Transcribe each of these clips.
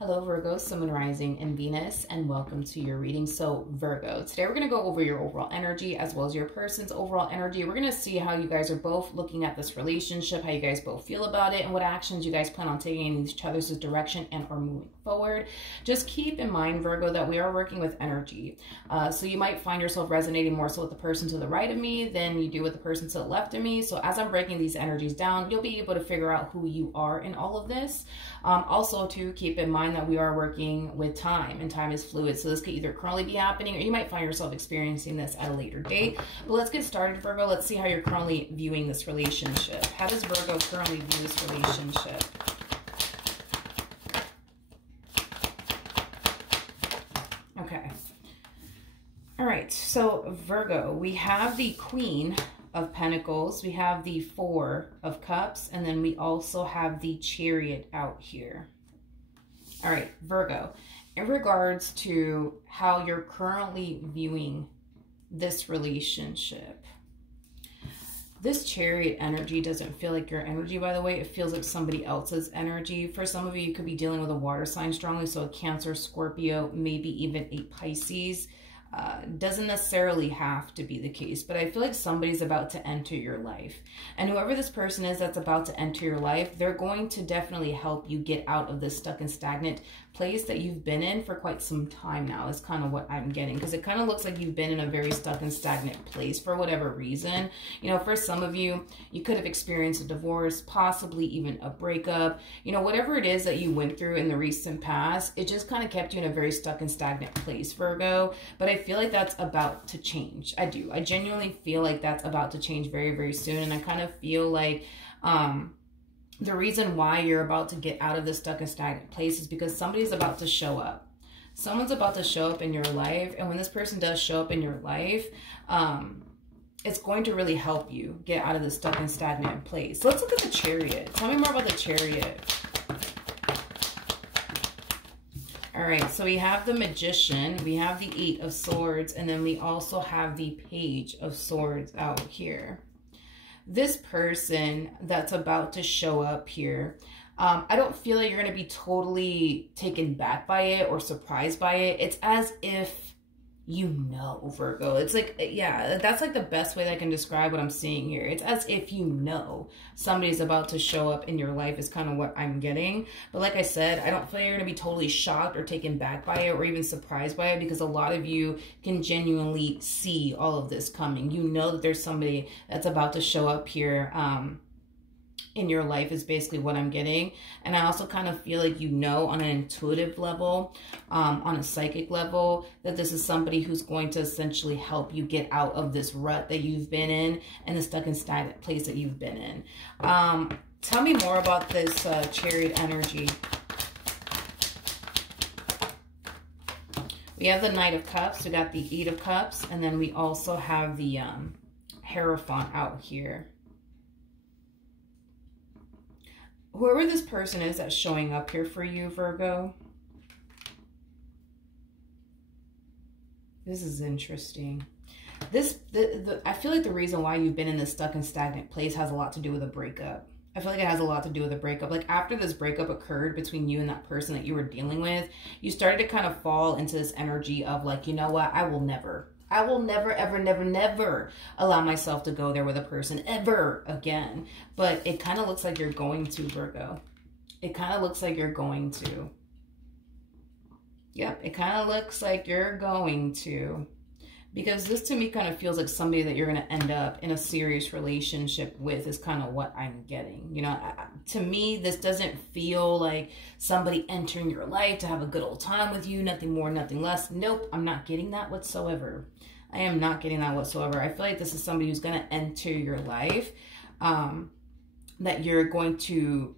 Hello Virgo, Sun, Moon, Rising, and Venus, and welcome to your reading. So Virgo, today we're going to go over your overall energy as well as your person's overall energy. We're going to see how you guys are both looking at this relationship, how you guys both feel about it, and what actions you guys plan on taking in each other's direction and are moving forward. Just keep in mind, Virgo, that we are working with energy. So you might find yourself resonating more so with the person to the right of me than you do with the person to the left of me. So as I'm breaking these energies down, you'll be able to figure out who you are in all of this. Also, to keep in mind that we are working with time, and time is fluid. So this could either currently be happening, or you might find yourself experiencing this at a later date. But let's get started, Virgo. Let's see how you're currently viewing this relationship. How does Virgo currently view this relationship? Okay. All right. So Virgo, we have the Queen of Pentacles, we have the Four of Cups, and then we also have the Chariot out here. All right, Virgo, in regards to how you're currently viewing this relationship, this Chariot energy doesn't feel like your energy, by the way. It feels like somebody else's energy. For some of you, you could be dealing with a water sign strongly, so a Cancer, Scorpio, maybe even a Pisces. Doesn't necessarily have to be the case, but I feel like somebody's about to enter your life. And whoever this person is that's about to enter your life, they're going to definitely help you get out of this stuck and stagnant place that you've been in for quite some time now, is kind of what I'm getting. Because it kind of looks like you've been in a very stuck and stagnant place for whatever reason. You know, for some of you, you could have experienced a divorce, possibly even a breakup. You know, whatever it is that you went through in the recent past, it just kind of kept you in a very stuck and stagnant place, Virgo. But I feel like that's about to change. I do. I genuinely feel like that's about to change very, very soon. And I kind of feel like the reason why you're about to get out of this stuck and stagnant place is because somebody's about to show up. Someone's about to show up in your life. And when this person does show up in your life, it's going to really help you get out of this stuck and stagnant place. So let's look at the Chariot. Tell me more about the Chariot. All right, so we have the Magician, we have the Eight of Swords, and then we also have the Page of Swords out here. This person that's about to show up here, I don't feel like you're going to be totally taken back by it or surprised by it. It's as if you know, Virgo. It's like, yeah, that's like the best way that I can describe what I'm seeing here. It's as if you know somebody's about to show up in your life is kind of what I'm getting. But like I said, I don't feel like you're going to be totally shocked or taken back by it or even surprised by it, because a lot of you can genuinely see all of this coming. You know that there's somebody that's about to show up here in your life is basically what I'm getting. And I also kind of feel like you know on an intuitive level, on a psychic level, that this is somebody who's going to essentially help you get out of this rut that you've been in and the stuck and stagnant place that you've been in. Tell me more about this Chariot energy. We have the Knight of Cups, we got the Eight of Cups, and then we also have the Hierophant out here. Whoever this person is that's showing up here for you, Virgo, this is interesting. I feel like the reason why you've been in this stuck and stagnant place has a lot to do with a breakup. I feel like it has a lot to do with a breakup. Like after this breakup occurred between you and that person that you were dealing with, you started to kind of fall into this energy of like, you know what, I will never, ever, never allow myself to go there with a person ever again. But it kind of looks like you're going to, Virgo. It kind of looks like you're going to. Yep, it kind of looks like you're going to. Because this to me kind of feels like somebody that you're going to end up in a serious relationship with is kind of what I'm getting. You know, to me, this doesn't feel like somebody entering your life to have a good old time with you. Nothing more, nothing less. Nope, I'm not getting that whatsoever. I am not getting that whatsoever. I feel like this is somebody who's going to enter your life, that you're going to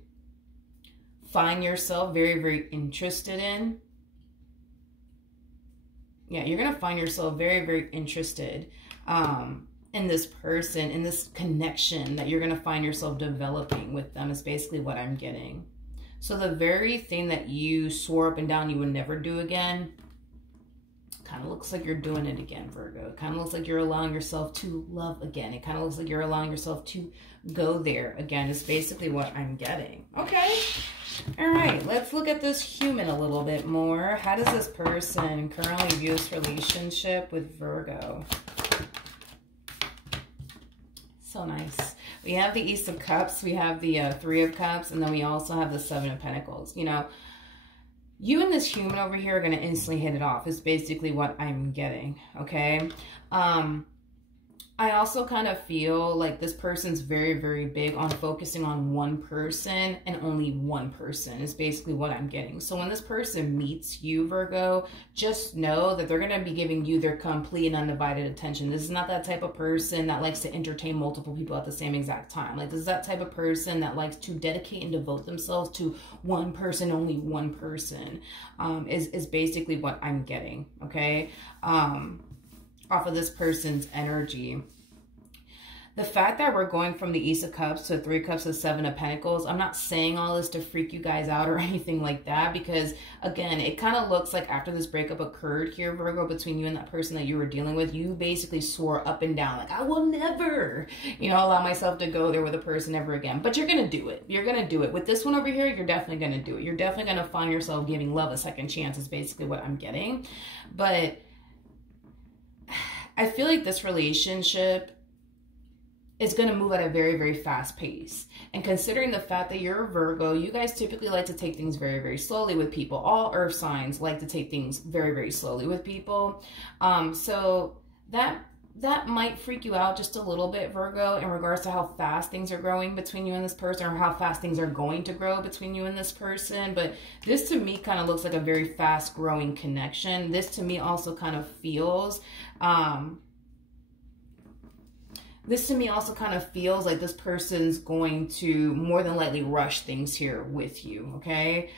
find yourself very, very interested in. Yeah, you're going to find yourself very, very interested in this person, in this connection that you're going to find yourself developing with them is basically what I'm getting. So the very thing that you swore up and down you would never do again, kind of looks like you're doing it again, Virgo. It kind of looks like you're allowing yourself to love again. It kind of looks like you're allowing yourself to go there again is basically what I'm getting. Okay. All right, let's look at this human a little bit more. How does this person currently view this relationship with Virgo? So nice. We have the Ace of Cups, we have the Three of Cups, and then we also have the Seven of Pentacles. You know, you and this human over here are going to instantly hit it off is basically what I'm getting, okay? I also kind of feel like this person's very, very big on focusing on one person and only one person is basically what I'm getting. So when this person meets you, Virgo, just know that they're going to be giving you their complete and undivided attention. This is not that type of person that likes to entertain multiple people at the same exact time. Like, this is that type of person that likes to dedicate and devote themselves to one person, only one person, is basically what I'm getting, okay? Off of this person's energy. The fact that we're going from the Ace of Cups to Three of Cups to Seven of Pentacles, I'm not saying all this to freak you guys out or anything like that, because again, it kind of looks like after this breakup occurred here, Virgo, between you and that person that you were dealing with, you basically swore up and down, like, I will never, you know, allow myself to go there with a person ever again. But you're going to do it. You're going to do it. With this one over here, you're definitely going to do it. You're definitely going to find yourself giving love a second chance is basically what I'm getting. But I feel like this relationship is going to move at a very, very fast pace. And considering the fact that you're a Virgo, you guys typically like to take things very, very slowly with people. All earth signs like to take things very, very slowly with people. So that might freak you out just a little bit, Virgo, in regards to how fast things are growing between you and this person, or how fast things are going to grow between you and this person. But this to me kind of looks like a very fast growing connection. This to me also kind of feels, like this person's going to more than likely rush things here with you, okay?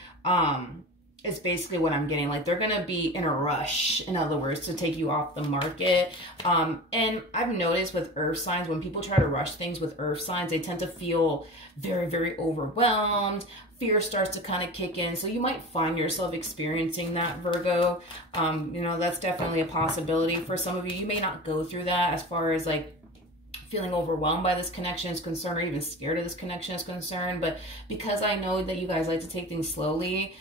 It's basically what I'm getting. Like, they're going to be in a rush, in other words, to take you off the market. And I've noticed with earth signs, when people try to rush things with earth signs, they tend to feel very, very overwhelmed. Fear starts to kind of kick in. So you might find yourself experiencing that, Virgo. You know, that's definitely a possibility for some of you. You may not go through that as far as like feeling overwhelmed by this connection is concerned, or even scared of this connection is concerned. But because I know that you guys like to take things slowly,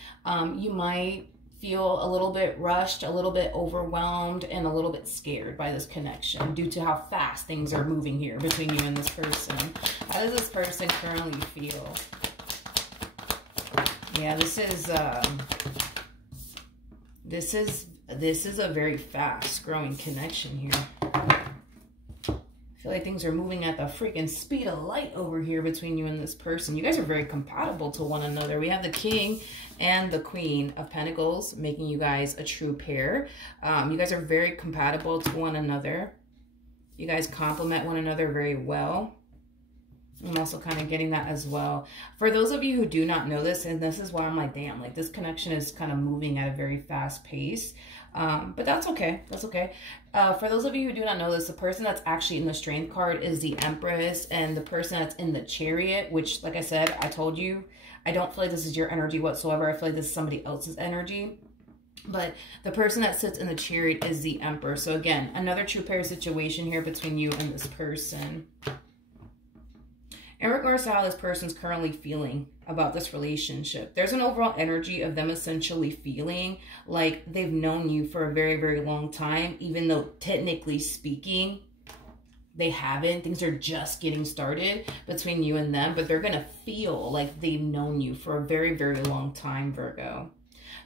you might feel a little bit rushed, a little bit overwhelmed, and a little bit scared by this connection due to how fast things are moving here between you and this person. How does this person currently feel? Yeah, this is a very fast growing connection here. I feel like things are moving at the freaking speed of light over here between you and this person. You guys are very compatible to one another. We have the King and the Queen of Pentacles, making you guys a true pair. You guys are very compatible to one another. You guys complement one another very well. I'm also kind of getting that as well. For those of you who do not know this, and this is why I'm like, damn, like this connection is kind of moving at a very fast pace. But that's okay. That's okay. For those of you who do not know this, the person that's actually in the Strength card is the Empress, and the person that's in the Chariot, which, like I said, I told you, I don't feel like this is your energy whatsoever. I feel like this is somebody else's energy. But the person that sits in the Chariot is the Emperor. So again, another true pair situation here between you and this person. In regards to how this person's currently feeling about this relationship, there's an overall energy of them essentially feeling like they've known you for a very, very long time, even though technically speaking, they haven't. Things are just getting started between you and them, but they're going to feel like they've known you for a very, very long time, Virgo.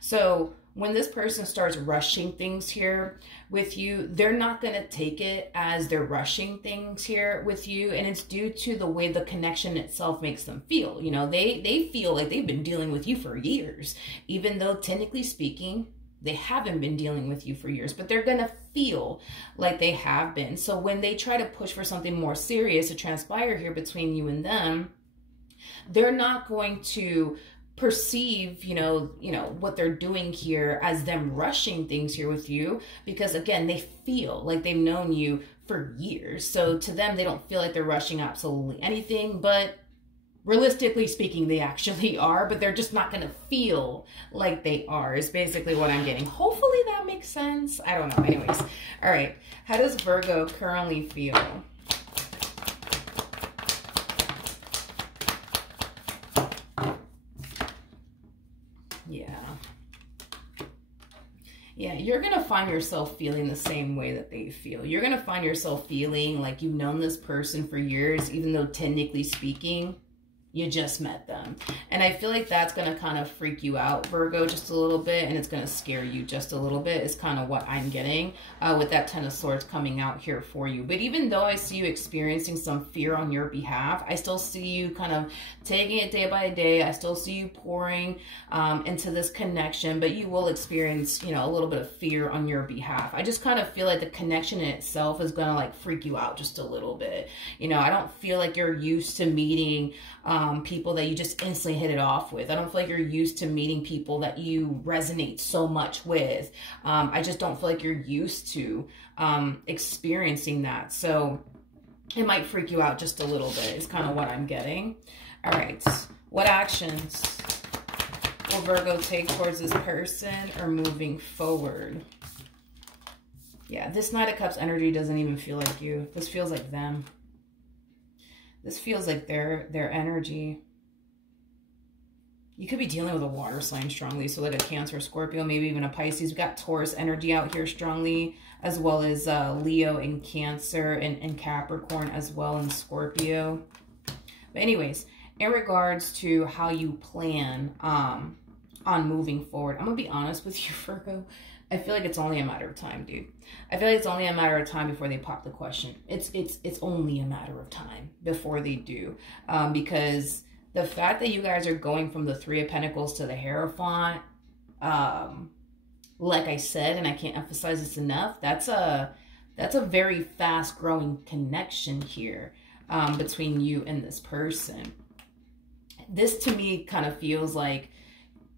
So when this person starts rushing things here with you, they're not going to take it as they're rushing things here with you. And it's due to the way the connection itself makes them feel. You know, they feel like they've been dealing with you for years, even though technically speaking, they haven't been dealing with you for years, but they're going to feel like they have been. So when they try to push for something more serious to transpire here between you and them, they're not going to perceive, you know, what they're doing here as them rushing things here with you, because again, they feel like they've known you for years. So to them, they don't feel like they're rushing absolutely anything, but realistically speaking, they actually are, but they're just not going to feel like they are, is basically what I'm getting. Hopefully that makes sense. I don't know. Anyways. All right. How does Virgo currently feel? Yeah, you're going to find yourself feeling the same way that they feel. You're going to find yourself feeling like you've known this person for years, even though technically speaking, you just met them. And I feel like that's going to kind of freak you out, Virgo, just a little bit. And it's going to scare you just a little bit is kind of what I'm getting with that Ten of Swords coming out here for you. But even though I see you experiencing some fear on your behalf, I still see you kind of taking it day by day. I still see you pouring into this connection, but you will experience, you know, a little bit of fear on your behalf. I just kind of feel like the connection in itself is going to like freak you out just a little bit. You know, I don't feel like you're used to meeting people that you just instantly hit it off with. I don't feel like you're used to meeting people that you resonate so much with. I just don't feel like you're used to experiencing that. So it might freak you out just a little bit is kind of what I'm getting. All right. What actions will Virgo take towards this person or moving forward? Yeah, this Knight of Cups energy doesn't even feel like you. This feels like them. This feels like their energy. You could be dealing with a water sign strongly. So like a Cancer, Scorpio, maybe even a Pisces. We've got Taurus energy out here strongly, as well as Leo and Cancer and Capricorn as well, and Scorpio. But anyways, in regards to how you plan on moving forward, I'm going to be honest with you, Virgo. I feel like it's only a matter of time, dude. I feel like it's only a matter of time before they pop the question. It's only a matter of time before they do. Because the fact that you guys are going from the Three of Pentacles to the Hierophant, like I said, and I can't emphasize this enough, that's a very fast growing connection here between you and this person. This to me kind of feels like,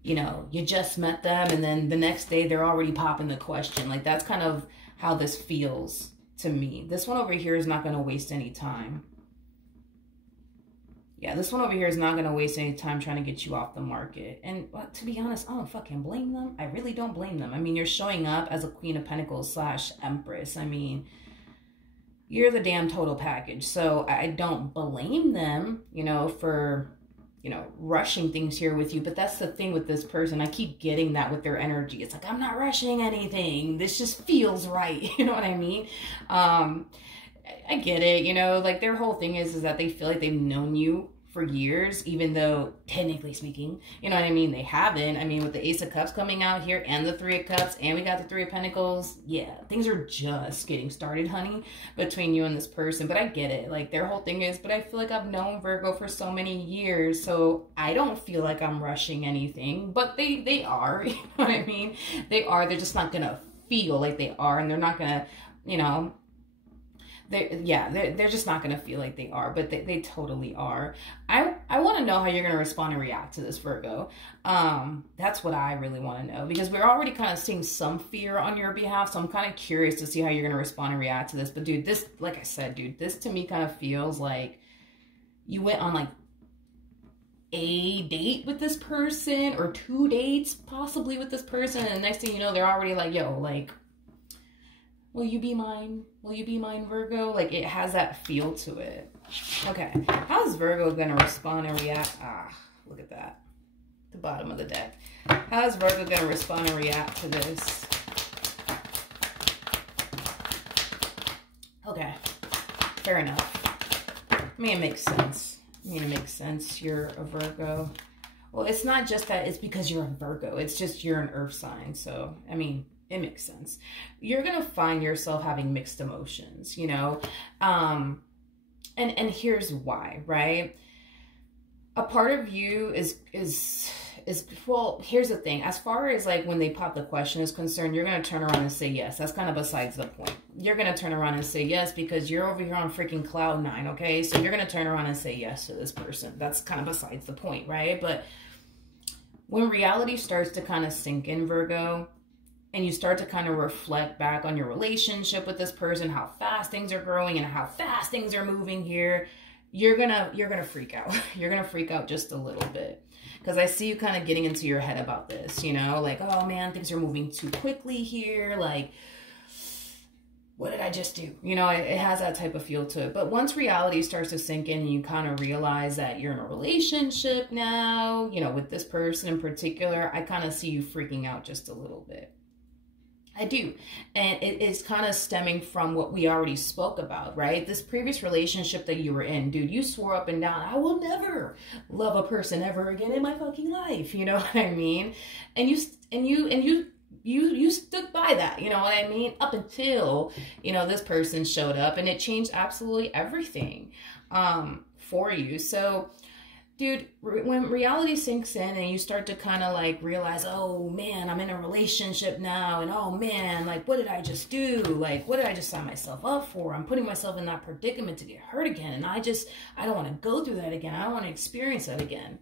you know, you just met them and then the next day they're already popping the question. Like that's kind of how this feels to me. This one over here is not going to waste any time. Yeah, this one over here is not going to waste any time trying to get you off the market. And to be honest, I don't fucking blame them. I really don't blame them. I mean, you're showing up as a Queen of Pentacles / Empress. I mean, you're the damn total package. So I don't blame them, you know, for, you know, rushing things here with you. But that's the thing with this person. I keep getting that with their energy. It's like, I'm not rushing anything. This just feels right. You know what I mean? I get it. You know, like their whole thing is that they feel like they've known you for years, even though technically speaking, you know what I mean, they haven't. I mean, with the Ace of Cups coming out here and the Three of Cups and we got the Three of Pentacles, yeah, things are just getting started, honey, between you and this person. But I get it. Like their whole thing is, but I feel like I've known Virgo for so many years, so I don't feel like I'm rushing anything. But they are, you know what I mean? They are. They're just not gonna feel like they are, and they're not gonna, you know, they're just not going to feel like they are, but they totally are. I want to know how you're going to respond and react to this, Virgo. That's what I really want to know, because we're already kind of seeing some fear on your behalf. So I'm kind of curious to see how you're going to respond and react to this. But dude, this, like I said, dude, this to me kind of feels like you went on like a date with this person or 2 dates possibly with this person. And the next thing you know, they're already like, yo, like, will you be mine? Will you be mine, Virgo? Like, it has that feel to it. Okay. How's Virgo going to respond and react? Ah, look at that. The bottom of the deck. How's Virgo going to respond and react to this? Okay. Fair enough. I mean, it makes sense. You're a Virgo. Well, it's not just that. It's because you're a Virgo. It's just you're an earth sign. So, I mean, it makes sense. You're going to find yourself having mixed emotions, you know? And here's why, right? A part of you is, well, here's the thing. As far as like when they pop the question is concerned, you're going to turn around and say yes. That's kind of besides the point. You're going to turn around and say yes because you're over here on freaking cloud 9, okay? So you're going to turn around and say yes to this person. That's kind of besides the point, right? But when reality starts to kind of sink in, Virgo, and you start to kind of reflect back on your relationship with this person, how fast things are growing and how fast things are moving here, you're gonna freak out. You're gonna freak out just a little bit. Because I see you kind of getting into your head about this, you know, like, oh man, things are moving too quickly here. Like, what did I just do? You know, it has that type of feel to it. But once reality starts to sink in and you kind of realize that you're in a relationship now, you know, with this person in particular, I kind of see you freaking out just a little bit. I do. And it is kind of stemming from what we already spoke about, right? This previous relationship that you were in, dude, you swore up and down, I will never love a person ever again in my fucking life. You know what I mean? And you stood by that, you know what I mean? Up until, you know, this person showed up, and it changed absolutely everything for you. So, dude, when reality sinks in and you start to kind of like realize, oh man, I'm in a relationship now, and oh man, like what did I just do? Like what did I just sign myself up for? I'm putting myself in that predicament to get hurt again, and I don't want to go through that again. I don't want to experience that again.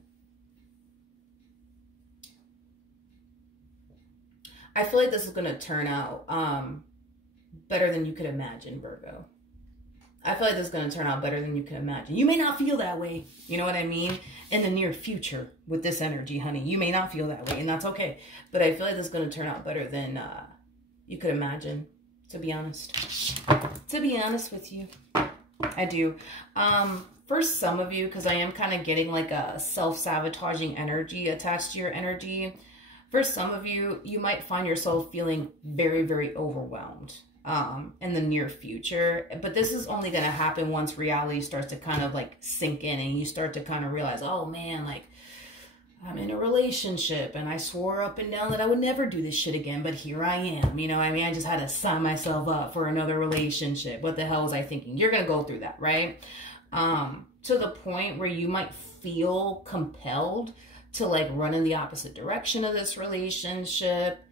I feel like this is going to turn out better than you could imagine, Virgo. I feel like this is going to turn out better than you can imagine. You may not feel that way, you know what I mean? In the near future with this energy, honey. You may not feel that way, and that's okay. But I feel like this is going to turn out better than you could imagine, to be honest. To be honest with you, I do. For some of you, because I am kind of getting like a self-sabotaging energy attached to your energy. For some of you, you might find yourself feeling very, very overwhelmed in the near future. But this is only going to happen once reality starts to kind of like sink in, and you start to kind of realize, oh man, like I'm in a relationship and I swore up and down that I would never do this shit again, but here I am. You know what I mean? I just had to sign myself up for another relationship. What the hell was I thinking? You're going to go through that, right? To the point where you might feel compelled to like run in the opposite direction of this relationship.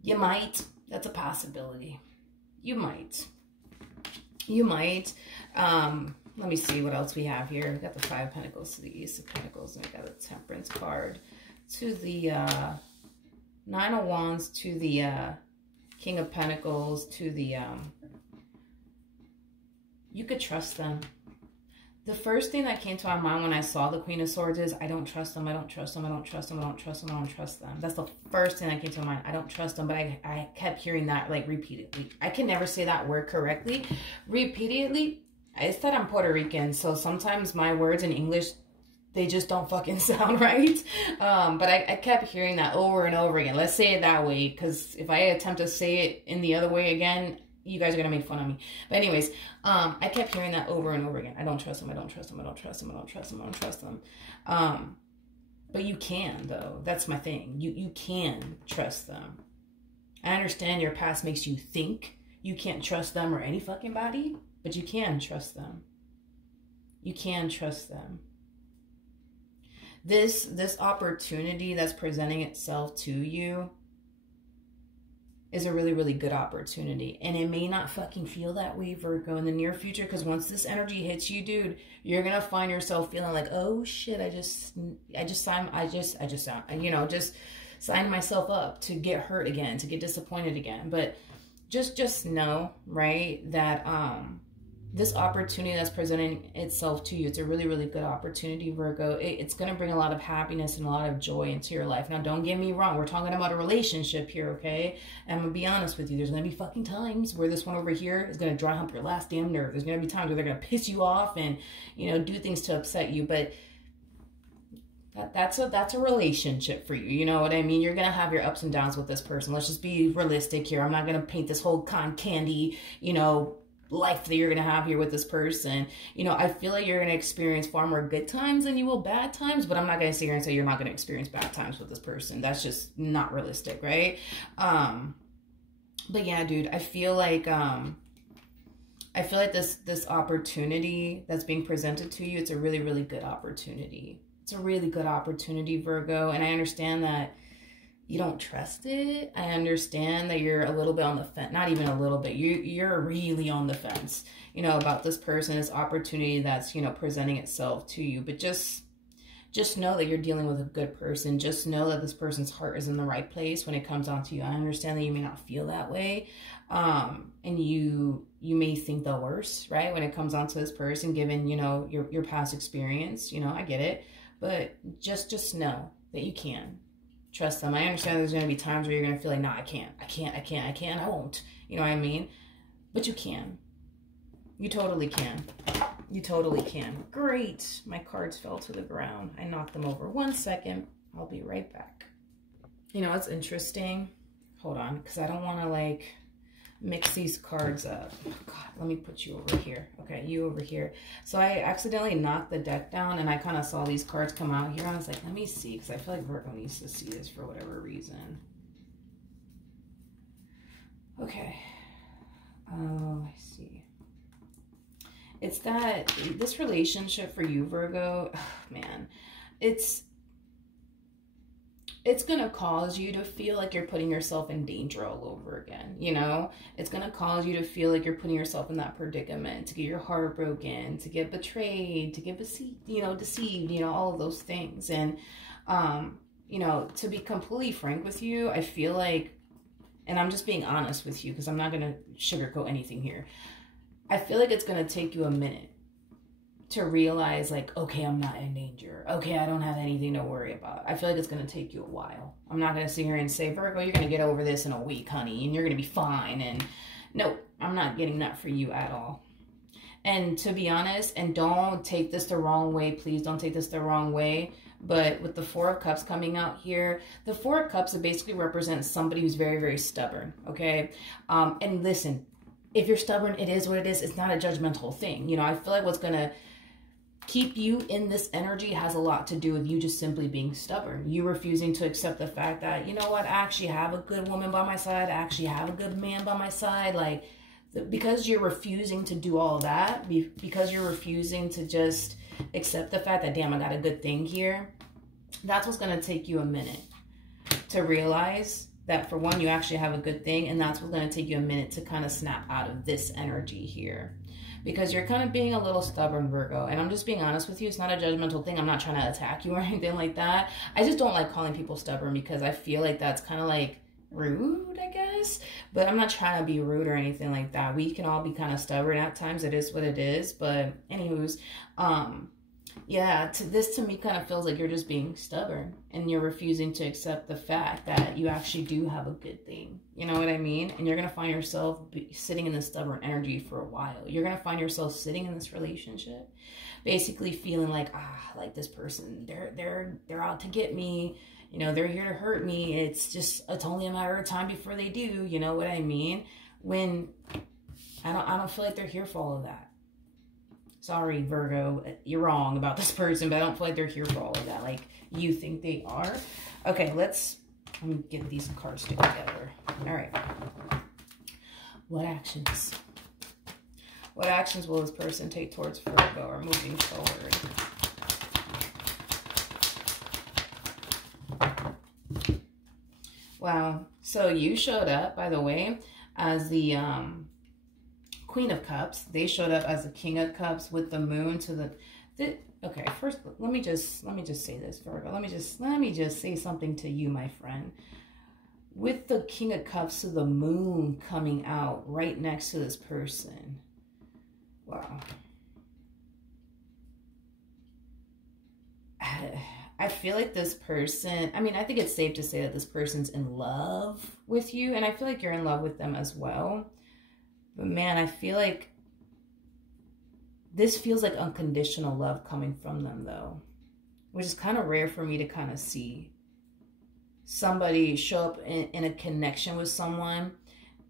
You might. That's a possibility. You might. You might. Let me see what else we have here. We got the Five of Pentacles to the Ace of Pentacles, and we got the Temperance card to the Nine of Wands, to the King of Pentacles, to the you could trust them. The first thing that came to my mind when I saw the Queen of Swords is, I don't trust them, I don't trust them, I don't trust them, I don't trust them, I don't trust them. That's the first thing that came to mind. I don't trust them, but I kept hearing that like repeatedly. I can never say that word correctly. Repeatedly. It's that I'm Puerto Rican, so sometimes my words in English, they just don't fucking sound right. But I kept hearing that over and over again. Let's say it that way, because if I attempt to say it in the other way again, you guys are going to make fun of me. But anyways, I kept hearing that over and over again. I don't trust them. I don't trust them. I don't trust them. I don't trust them. I don't trust them. But you can, though. That's my thing. You can trust them. I understand your past makes you think you can't trust them or any fucking body, but you can trust them. You can trust them. This opportunity that's presenting itself to you is a really, really good opportunity. And it may not fucking feel that way, Virgo, in the near future, because once this energy hits you, dude, you're going to find yourself feeling like, oh shit, I just signed myself up to get hurt again, to get disappointed again. But just know, right, that this opportunity that's presenting itself to you, it's a really, really good opportunity, Virgo. It's going to bring a lot of happiness and a lot of joy into your life. Now, don't get me wrong. We're talking about a relationship here, okay? And I'm going to be honest with you. There's going to be fucking times where this one over here is going to dry hump your last damn nerve. There's going to be times where they're going to piss you off and, you know, do things to upset you. But that's a relationship for you. You know what I mean? You're going to have your ups and downs with this person. Let's just be realistic here. I'm not going to paint this whole cotton candy, you know, life that you're going to have here with this person. You know, I feel like you're going to experience far more good times than you will bad times, but I'm not going to sit here and say you're not going to experience bad times with this person. That's just not realistic, right? But yeah, dude, I feel like this opportunity that's being presented to you, it's a really, really good opportunity. It's a really good opportunity, Virgo, and I understand that you don't trust it. I understand that you're a little bit on the fence. Not even a little bit. You're really on the fence, you know, about this person, this opportunity that's, you know, presenting itself to you. But just know that you're dealing with a good person. Just know that this person's heart is in the right place when it comes down to you. I understand that you may not feel that way. And you may think the worst, right, when it comes down to this person, given, you know, your past experience. You know, I get it. But just know that you can trust them. I understand there's going to be times where you're going to feel like, nah, I can't, I won't. You know what I mean? But you can. You totally can. You totally can. Great. My cards fell to the ground. I knocked them over. 1 second. I'll be right back. You know, it's interesting hold on, because I don't want to like mix these cards up. God, let me put you over here. Okay, you over here. So I accidentally knocked the deck down and I kind of saw these cards come out here. I was like, let me see, because I feel like Virgo needs to see this for whatever reason. Okay. Oh, I see. It's that this relationship for you, Virgo, man, it's going to cause you to feel like you're putting yourself in danger all over again, you know? It's going to cause you to feel like you're putting yourself in that predicament, to get your heart broken, to get betrayed, to get deceived, you know, all of those things. And, you know, to be completely frank with you, I feel like, and I'm just being honest with you because I'm not going to sugarcoat anything here. I feel like it's going to take you a minute to realize, like, okay, I'm not in danger. Okay, I don't have anything to worry about. I feel like it's going to take you a while. I'm not going to sit here and say, Virgo, you're going to get over this in a week, honey, and you're going to be fine. And no, I'm not getting that for you at all. And to be honest, and don't take this the wrong way, please don't take this the wrong way, but with the Four of Cups coming out here, the Four of Cups, it basically represents somebody who's very, very stubborn, okay? And listen, if you're stubborn, it is what it is. It's not a judgmental thing. You know, I feel like what's going to keep you in this energy has a lot to do with you just simply being stubborn. You refusing to accept the fact that, you know what, I actually have a good woman by my side. I actually have a good man by my side. Like, because you're refusing to do all that, because you're refusing to just accept the fact that, damn, I got a good thing here, that's what's going to take you a minute to realize that, for one, you actually have a good thing, and that's what's going to take you a minute to kind of snap out of this energy here. Because you're kind of being a little stubborn, Virgo. And I'm just being honest with you. It's not a judgmental thing. I'm not trying to attack you or anything like that. I just don't like calling people stubborn because I feel like that's kind of like rude, I guess. But I'm not trying to be rude or anything like that. We can all be kind of stubborn at times. It is what it is. But anywho's, yeah, this to me kind of feels like you're just being stubborn and you're refusing to accept the fact that you actually do have a good thing. You know what I mean? And you're going to find yourself sitting in this stubborn energy for a while. You're going to find yourself sitting in this relationship, basically feeling like, like this person, they're out to get me. You know, they're here to hurt me. It's only a matter of time before they do. You know what I mean? When I don't feel like they're here for all of that. Sorry, Virgo, you're wrong about this person, but I don't feel like they're here for all of that. Like, you think they are. Okay, let me get these cards together. All right. What actions? What actions will this person take towards Virgo or moving forward? Wow. So you showed up, by the way, as the Queen of Cups. They showed up as the King of Cups with the moon to the okay, first let me just say this, Virgo. Let me just say something to you, my friend. With the King of Cups to the moon coming out right next to this person. Wow. I feel like this person, I mean, I think it's safe to say that this person's in love with you, and I feel like you're in love with them as well. But man, I feel like this feels like unconditional love coming from them, though, which is kind of rare for me to kind of see. Somebody show up in a connection with someone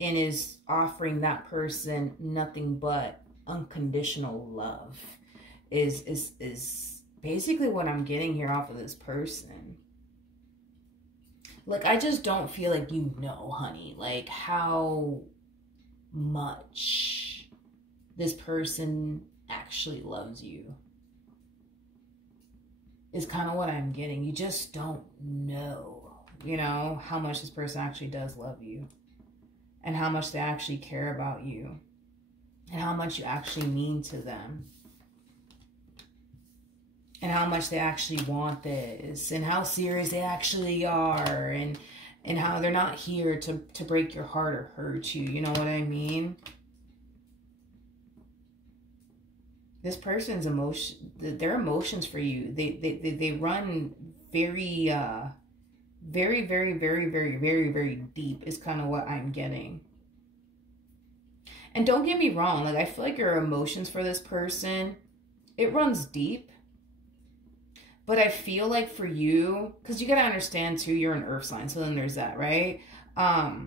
and is offering that person nothing but unconditional love is basically what I'm getting here off of this person. Like, I just don't feel like you know, honey, like how much this person actually loves you is kind of what I'm getting. You just don't know, you know, how much this person actually does love you and how much they actually care about you and how much you actually mean to them and how much they actually want this and how serious they actually are and how they're not here to break your heart or hurt you. You know what I mean? This person's their emotions for you, they run very, very, very, very, very, very, very deep is kind of what I'm getting. And don't get me wrong, like, I feel like your emotions for this person, it runs deep. But I feel like for you, because you got to understand too, you're an earth sign, so then there's that, right? I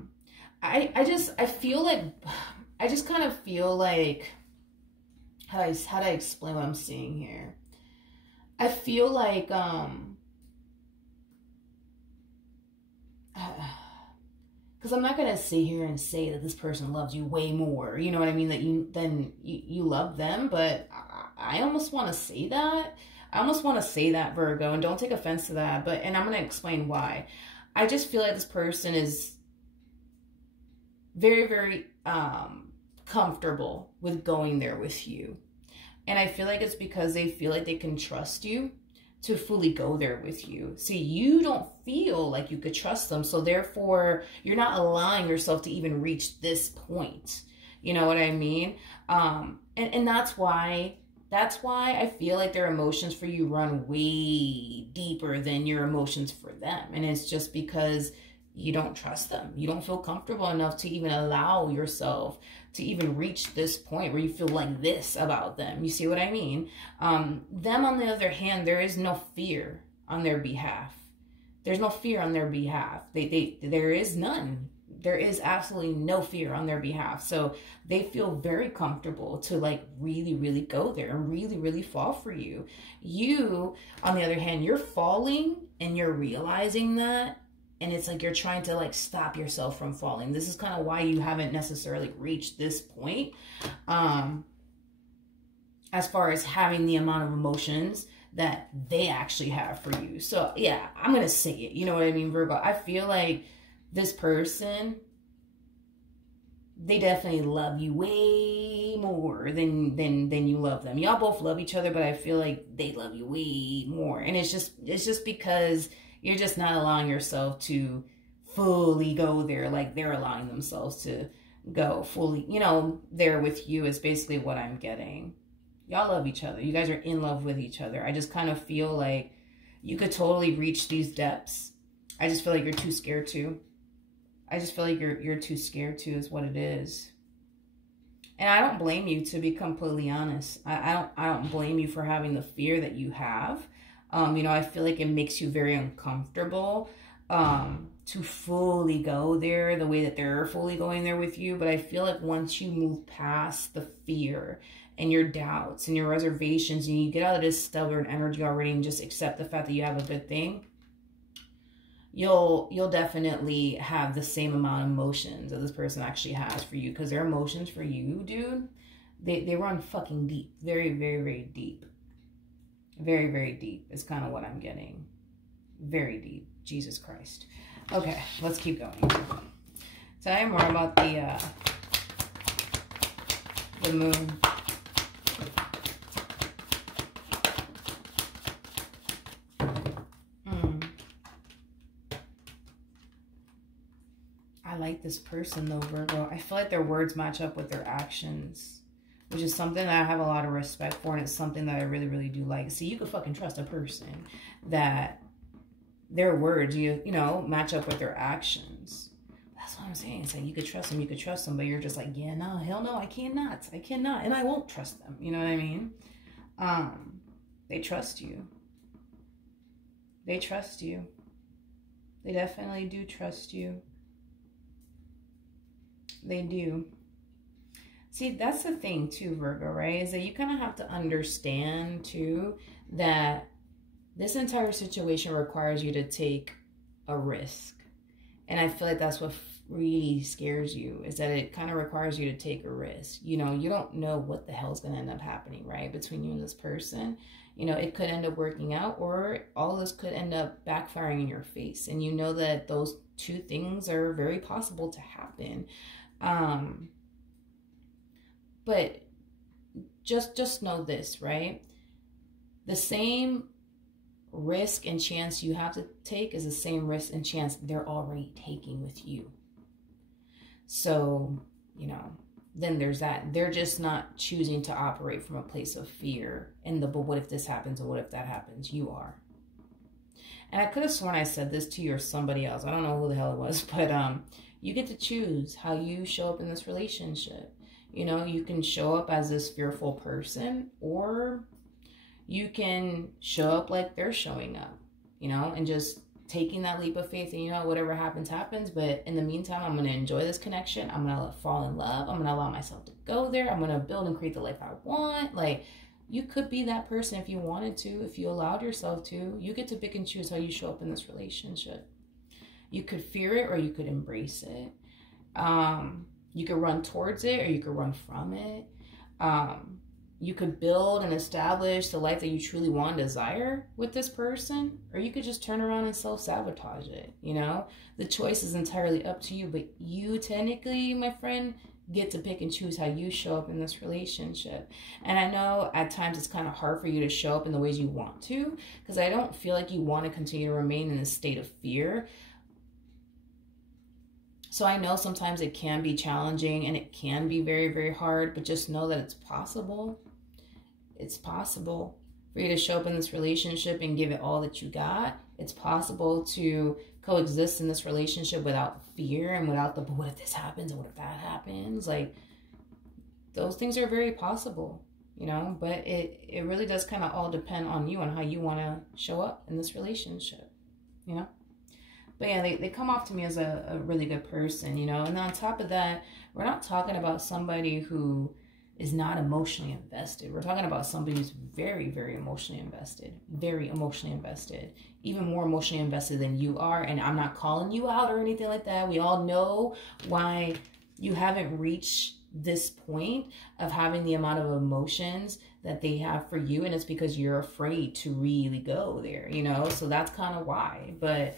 feel like, I just kind of feel like, how do I explain what I'm seeing here? I feel like, because I'm not gonna sit here and say that this person loves you way more, you know what I mean, that you love them, but I almost want to say that. I almost want to say that, Virgo, and don't take offense to that, and I'm gonna explain why. I just feel like this person is very, very comfortable with going there with you, and I feel like it's because they feel like they can trust you to fully go there with you. See, you don't feel like you could trust them, so therefore you're not allowing yourself to even reach this point. You know what I mean? And that's why I feel like their emotions for you run way deeper than your emotions for them. And it's just because you don't trust them. You don't feel comfortable enough to even allow yourself to even reach this point where you feel like this about them. You see what I mean? Them, on the other hand, there is no fear on their behalf. There's no fear on their behalf. There is none. There is absolutely no fear on their behalf. So they feel very comfortable to like really, really go there and really, really fall for you. You, on the other hand, you're falling and you're realizing that. And it's like you're trying to like stop yourself from falling. This is kind of why you haven't necessarily reached this point. As far as having the amount of emotions that they actually have for you. So yeah, I'm going to say it. You know what I mean, Virgo? I feel like this person, they definitely love you way more than you love them. Y'all both love each other, but I feel like they love you way more. And it's just because you're just not allowing yourself to fully go there like they're allowing themselves to go fully, you know, there with you is basically what I'm getting. Y'all love each other. You guys are in love with each other. I just kind of feel like you could totally reach these depths. I just feel like you're too scared to. I just feel like you're too scared to is what it is. And I don't blame you, to be completely honest. I don't blame you for having the fear that you have. You know, I feel like it makes you very uncomfortable to fully go there the way that they're fully going there with you. But I feel like once you move past the fear and your doubts and your reservations and you get out of this stubborn energy already and just accept the fact that you have a good thing, you'll definitely have the same amount of emotions that this person actually has for you. Because their emotions for you, dude, they run fucking deep. Very, very, very deep. Very, very deep is kind of what I'm getting. Very deep. Jesus Christ. Okay, let's keep going. Tell me more about the moon. I like this person though, Virgo. I feel like their words match up with their actions, which is something that I have a lot of respect for, and it's something that I really, really do like. See, you could fucking trust a person that their words, you know, match up with their actions. That's what I'm saying. It's like you could trust them, but you're just like, yeah, no, hell no, I cannot, and I won't trust them. You know what I mean? They trust you. They trust you. They definitely do trust you. They do. See, that's the thing too, Virgo, right? Is that you kind of have to understand too that this entire situation requires you to take a risk. And I feel like that's what really scares you, is that it kind of requires you to take a risk. You know, you don't know what the hell's going to end up happening, right? Between you and this person. You know, it could end up working out, or all this could end up backfiring in your face. And you know that those two things are very possible to happen. But just know this, right? The same risk and chance you have to take is the same risk and chance they're already taking with you. So, you know, then there's that. They're just not choosing to operate from a place of fear and but what if this happens or what if that happens? You are. And I could have sworn I said this to you or somebody else. I don't know who the hell it was, but you get to choose how you show up in this relationship. You know, you can show up as this fearful person, or you can show up like they're showing up, you know, and just taking that leap of faith and, you know, whatever happens, happens. But in the meantime, I'm going to enjoy this connection. I'm going to fall in love. I'm going to allow myself to go there. I'm going to build and create the life I want. Like, you could be that person if you wanted to, if you allowed yourself to. You get to pick and choose how you show up in this relationship. You could fear it or you could embrace it. You could run towards it or you could run from it. You could build and establish the life that you truly want and desire with this person, or you could just turn around and self-sabotage it, you know? The choice is entirely up to you, but you technically, my friend, get to pick and choose how you show up in this relationship. And I know at times it's kind of hard for you to show up in the ways you want to, because I don't feel like you want to continue to remain in a state of fear. So I know sometimes it can be challenging and it can be very, very hard, but just know that it's possible. It's possible for you to show up in this relationship and give it all that you got. It's possible to coexist in this relationship without fear and without the, but what if this happens and what if that happens? Like, those things are very possible, you know, but it really does kind of all depend on you and how you want to show up in this relationship, you know? But yeah, they come off to me as a really good person, you know? And on top of that, we're not talking about somebody who is not emotionally invested. We're talking about somebody who's very, very emotionally invested. Very emotionally invested. Even more emotionally invested than you are. And I'm not calling you out or anything like that. We all know why you haven't reached this point of having the amount of emotions that they have for you. And it's because you're afraid to really go there, you know? So that's kind of why. But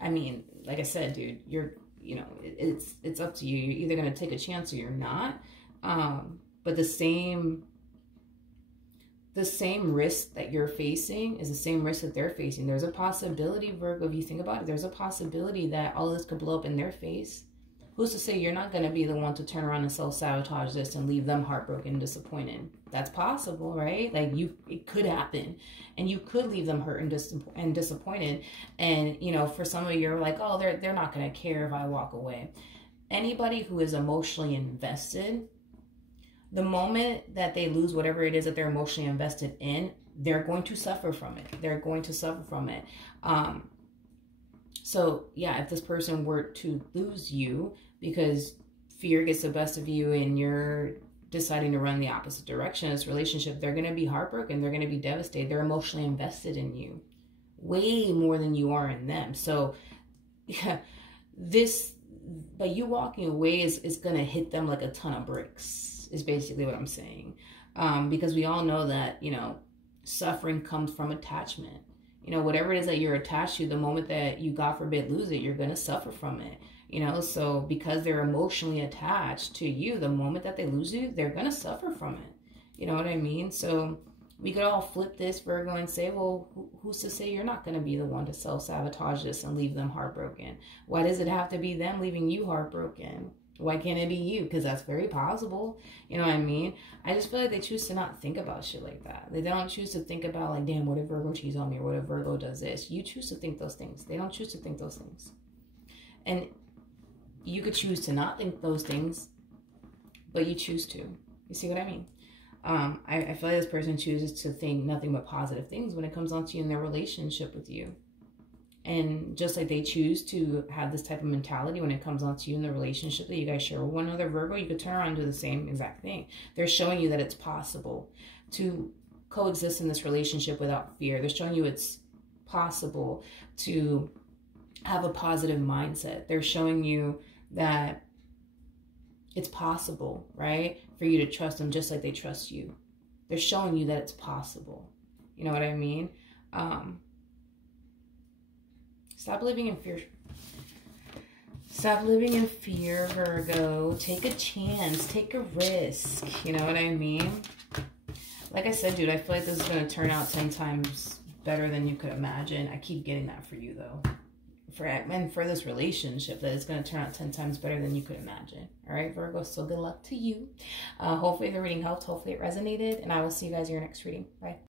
I mean, like I said, dude, you know, it's up to you. You're either going to take a chance or you're not. But the same risk that you're facing is the same risk that they're facing. There's a possibility, Virgo, if you think about it, there's a possibility that all of this could blow up in their face. Who's to say you're not going to be the one to turn around and self-sabotage this and leave them heartbroken and disappointed? That's possible, right? Like, it could happen. And you could leave them hurt and disappointed. And, you know, for some of you, you're like, oh, they're not going to care if I walk away. Anybody who is emotionally invested, the moment that they lose whatever it is that they're emotionally invested in, they're going to suffer from it. They're going to suffer from it. So, yeah, if this person were to lose you because fear gets the best of you and you're deciding to run the opposite direction in this relationship, they're going to be heartbroken. They're going to be devastated. They're emotionally invested in you way more than you are in them. So, yeah, but you walking away is going to hit them like a ton of bricks, is basically what I'm saying. Because we all know that, you know, suffering comes from attachment. You know, whatever it is that you're attached to, the moment that you, God forbid, lose it, you're going to suffer from it. You know, so because they're emotionally attached to you, the moment that they lose you, they're going to suffer from it. You know what I mean? So we could all flip this, Virgo, and say, well, who's to say you're not going to be the one to self-sabotage this and leave them heartbroken? Why does it have to be them leaving you heartbroken? Why can't it be you? Because that's very possible. You know what I mean? I just feel like they choose to not think about shit like that. They don't choose to think about, like, damn, what if Virgo cheats on me? Or what if Virgo does this? You choose to think those things. They don't choose to think those things. And you could choose to not think those things, but you choose to. You see what I mean? I feel like this person chooses to think nothing but positive things when it comes on to you in their relationship with you. And just like they choose to have this type of mentality when it comes on to you in the relationship that you guys share with one another, Virgo, you could turn around and do the same exact thing. They're showing you that it's possible to coexist in this relationship without fear. They're showing you it's possible to have a positive mindset. They're showing you that it's possible, right, for you to trust them just like they trust you. They're showing you that it's possible. You know what I mean? Stop living in fear. Stop living in fear, Virgo. Take a chance. Take a risk. You know what I mean? Like I said, dude, I feel like this is going to turn out 10 times better than you could imagine. I keep getting that for you, though. For this relationship, that it's going to turn out 10 times better than you could imagine. All right, Virgo, so good luck to you. Hopefully the reading helped. Hopefully it resonated. And I will see you guys in your next reading. Bye.